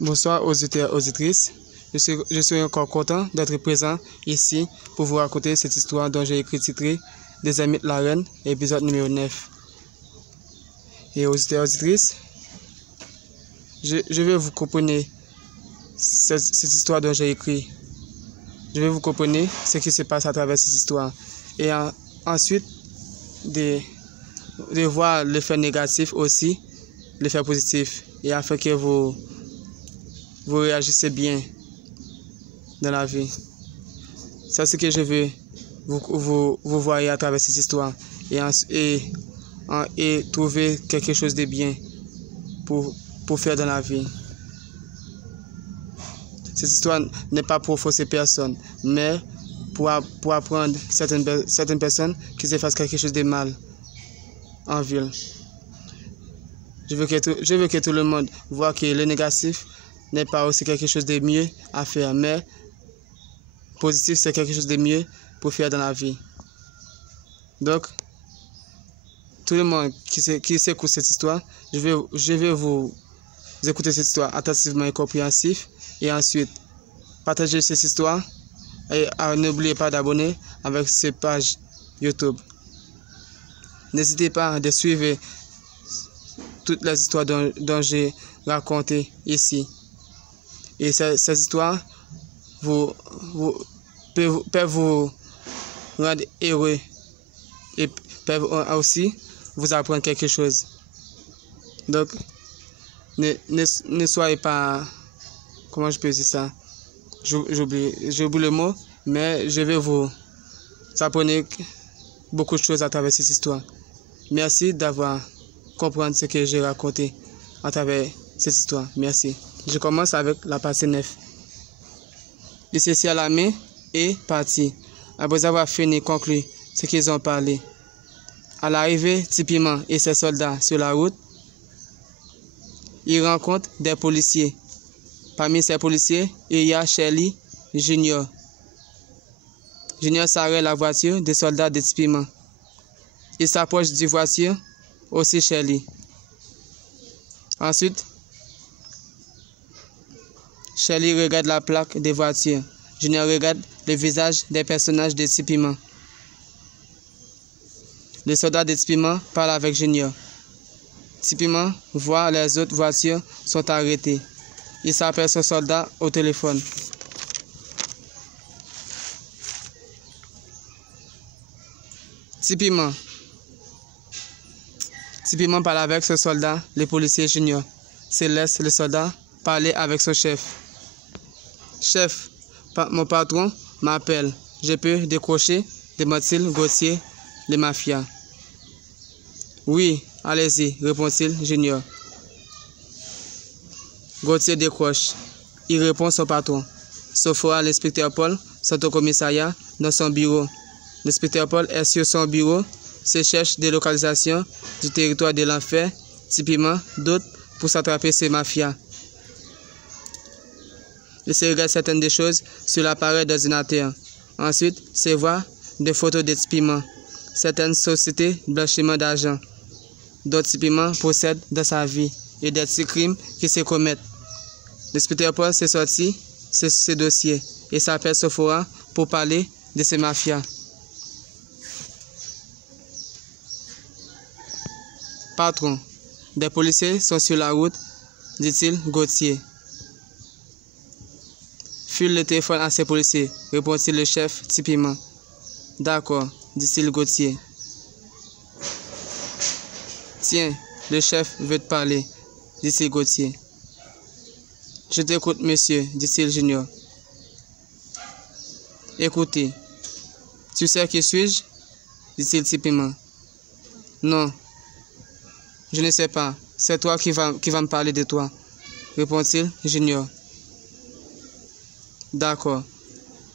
Bonsoir auditeurs, auditrices. Je suis encore content d'être présent ici pour vous raconter cette histoire dont j'ai écrit titré Des amis de la reine, épisode numéro 9. Et auditeurs, auditrices, je vais vous comprendre cette histoire dont j'ai écrit. Je vais vous comprendre ce qui se passe à travers cette histoire. Et ensuite, de voir l'effet négatif aussi, l'effet positif. Et afin que vous réagissez bien dans la vie. C'est ce que je veux vous voyez à travers cette histoire et trouver quelque chose de bien pour faire dans la vie. Cette histoire n'est pas pour forcer personne, mais pour apprendre certaines personnes qui se fassent quelque chose de mal en ville. Je veux que tout le monde voit que le négatif n'est pas aussi quelque chose de mieux à faire, mais positif, c'est quelque chose de mieux pour faire dans la vie. Donc, tout le monde qui s'écoute cette histoire, je vais vous écouter cette histoire attentivement et compréhensif, et ensuite partager cette histoire et n'oubliez pas d'abonner avec cette page YouTube. N'hésitez pas à suivre toutes les histoires dont j'ai raconté ici. Et ces histoires peuvent vous rendre heureux et peuvent aussi vous apprendre quelque chose. Donc, ne soyez pas... Comment je peux dire ça? J'oublie le mot, mais je vais vous apprendre beaucoup de choses à travers cette histoire. Merci d'avoir compris ce que j'ai raconté à travers cette histoire. Merci. Je commence avec la partie 9. Lycée Salamé est parti. Après avoir fini conclu ce qu'ils ont parlé. À l'arrivée, Tipiment et ses soldats sur la route, ils rencontrent des policiers. Parmi ces policiers, il y a Shelly Junior. Junior s'arrête la voiture des soldats de Tipiment. Il s'approche du voiture, aussi Shelly. Ensuite, Shelly regarde la plaque des voitures. Junior regarde le visage des personnages de Tipiment. Les soldats de Tipiment parlent avec Junior. Tipiment voit les autres voitures sont arrêtées. Il s'appelle son soldat au téléphone. Tipiment parle avec ce soldat, le policier Junior. Se laisse le soldat parler avec son chef. Chef, mon patron m'appelle. Je peux décrocher? Demande-t-il Gauthier, le mafia. Oui, allez-y, répond-il Junior. Gauthier décroche. Il répond son patron. Sauf l'inspecteur Paul sont au commissariat dans son bureau. L'inspecteur Paul est sur son bureau, se cherche des localisations du territoire de l'enfer, Tipiment, d'autres pour s'attraper ces mafias. Il se regarde certaines des choses sur l'appareil d'ordinateur. Ensuite, se voit des photos de Tipiment, certaines sociétés de blanchiment d'argent, d'autres Tipiment possède dans sa vie et des petits crimes qui se commettent. L'inspecteur Paul s'est sorti ce dossier et s'appelle Sophora pour parler de ces mafias. Patron, des policiers sont sur la route, dit-il Gauthier. File le téléphone à ces policiers, répond-il le chef Tipiment. D'accord, dit-il Gauthier. Tiens, le chef veut te parler, dit-il Gauthier. Je t'écoute, monsieur, dit-il Junior. Écoutez, tu sais qui suis-je? Dit-il Tipiment. Non, je ne sais pas, c'est toi qui va me parler de toi, répond-il Junior. D'accord,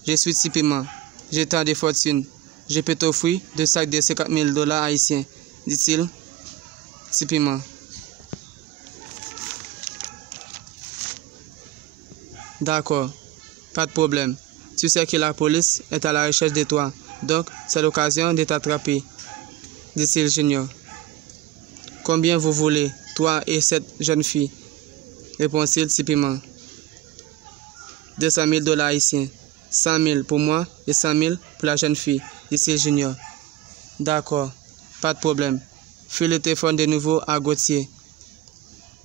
je suis Tipiment, j'ai tant de fortune, je peux t'offrir 2 sacs de 50 000 $ haïtiens, dit-il Tipiment. D'accord, pas de problème. Tu sais que la police est à la recherche de toi, donc c'est l'occasion de t'attraper, dit-il Junior. Combien vous voulez, toi et cette jeune fille, répond-il Tipiment. 200 000 dollars haïtiens. 100 000 pour moi et 100 000 pour la jeune fille. Ici, Junior. D'accord, pas de problème. Fais le téléphone de nouveau à Gauthier,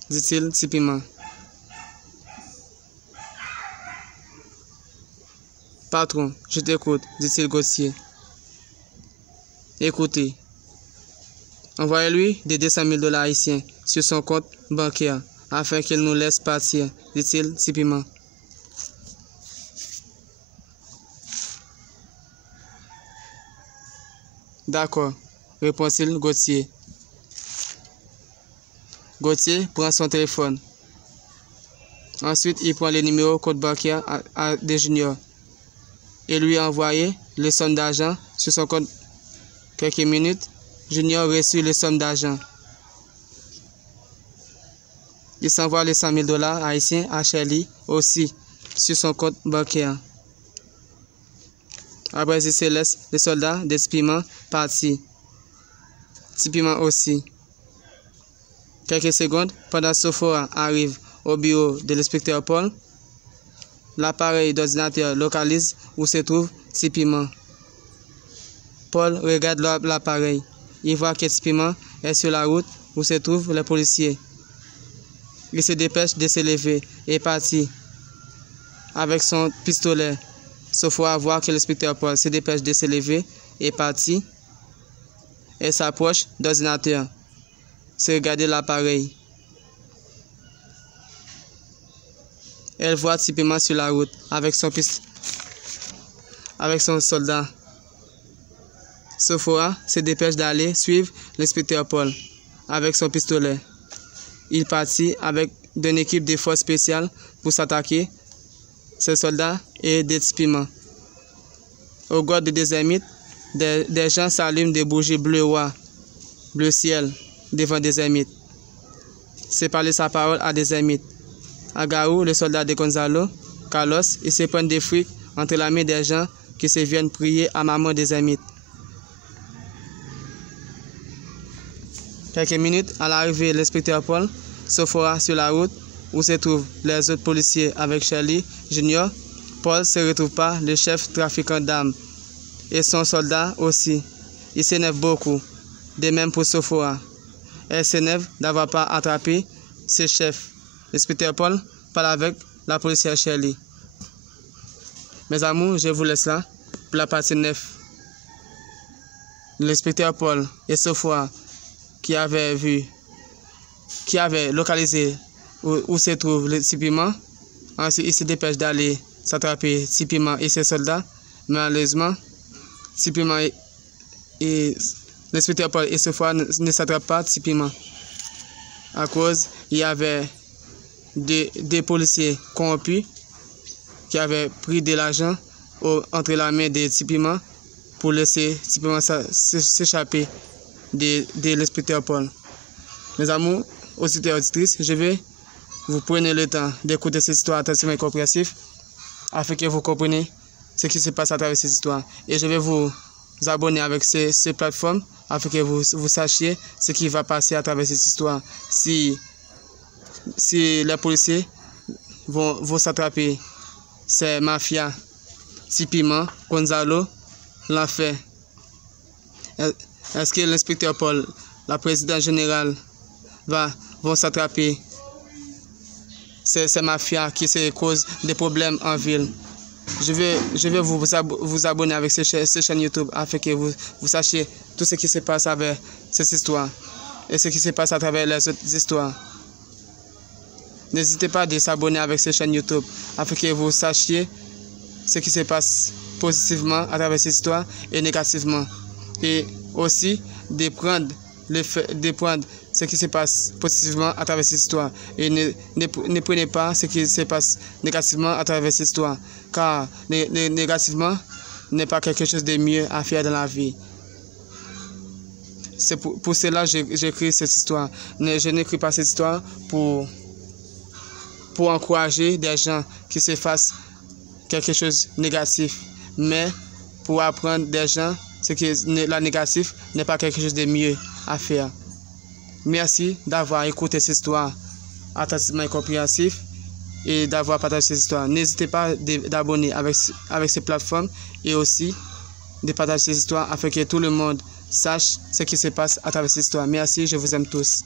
dit-il typiquement. Patron, je t'écoute, dit-il Gauthier. Écoutez, envoyez-lui des 200 000 dollars haïtiens sur son compte bancaire afin qu'il nous laisse partir, dit-il typiquement. D'accord, répond-il Gauthier. Gauthier prend son téléphone. Ensuite, il prend le numéro compte bancaire de Junior et lui envoie les sommes d'argent sur son compte. Quelques minutes, Junior reçut les sommes d'argent. Il s'envoie les 100 000 dollars haïtiens à Shelly aussi sur son compte bancaire. Après, il se laisse les soldats de Tipiment partir. Tipiment aussi. Quelques secondes, pendant que Sophora arrive au bureau de l'inspecteur Paul, l'appareil d'ordinateur localise où se trouve Tipiment. Paul regarde l'appareil. Il voit que Tipiment est sur la route où se trouvent les policiers. Il se dépêche de se lever et partir avec son pistolet. Sophora voit que l'inspecteur Paul se dépêche de se lever et partir et s'approche d'ordinateur. Se regarder l'appareil. Elle voit Tipiment sur la route avec son soldat. Sophora se dépêche d'aller suivre l'inspecteur Paul avec son pistolet. Il partit avec une équipe de forces spéciales pour s'attaquer ces soldats et des Tipiment. Au bord des ermites, des gens s'allument des bougies bleu ciel, devant des ermites. C'est parler sa parole à des ermites. À Garou, le soldat de Gonzalo, Carlos, ils se prennent des frics entre la main des gens qui se viennent prier à maman des ermites. Quelques minutes à l'arrivée de l'inspecteur Paul, Sophora sur la route où se trouvent les autres policiers avec Shelly Junior. Paul ne se retrouve pas, le chef trafiquant d'armes et son soldat aussi. Il s'énerve beaucoup, de même pour Sophora. Elle s'énerve d'avoir pas attrapé ses chefs. L'inspecteur Paul parle avec la policière Shelly. Mes amours, je vous laisse là pour la partie 9. L'inspecteur Paul et Sophora qui avaient localisé où se trouve le Tipiment. Ensuite, il se dépêche d'aller s'attraper Tipiment et ses soldats. Malheureusement, Tipiment et l'inspecteur Paul et Sophora ne s'attrapent pas Tipiment. À cause, il y avait des policiers corrompus qui avaient pris de l'argent entre la main des Tipiment pour laisser Tipiment s'échapper de l'inspecteur Paul. Mes amours, auditeurs et auditrices, je vais vous prendre le temps d'écouter cette histoire attentivement et compréhensif afin que vous compreniez ce qui se passe à travers cette histoire. Et je vais vous abonner avec ces plateformes afin que vous sachiez ce qui va passer à travers cette histoire. Si les policiers vont s'attraper, c'est Mafia, Tipiment, Gonzalo, l'a fait. Est-ce que l'inspecteur Paul, la présidente générale, vont s'attraper? C'est Mafia qui se cause des problèmes en ville. Je vais vous abonner avec ces chaînes YouTube afin que vous sachiez tout ce qui se passe avec cette histoire et ce qui se passe à travers les autres histoires. N'hésitez pas à s'abonner avec ces chaînes YouTube afin que vous sachiez ce qui se passe positivement à travers cette histoire et négativement. Et aussi de prendre ce qui se passe positivement à travers cette histoire. Et ne prenez pas ce qui se passe négativement à travers cette histoire. Car négativement n'est pas quelque chose de mieux à faire dans la vie. C'est pour cela que j'écris cette histoire. Je n'écris pas cette histoire pour encourager des gens qui se fassent quelque chose de négatif, mais pour apprendre des gens ce que la négatif n'est pas quelque chose de mieux à faire. Merci d'avoir écouté cette histoire attentivement et compréhensif et d'avoir partagé ces histoires. N'hésitez pas d'abonner avec ces plateformes et aussi de partager ces histoires afin que tout le monde sache ce qui se passe à travers ces histoires. Merci, je vous aime tous.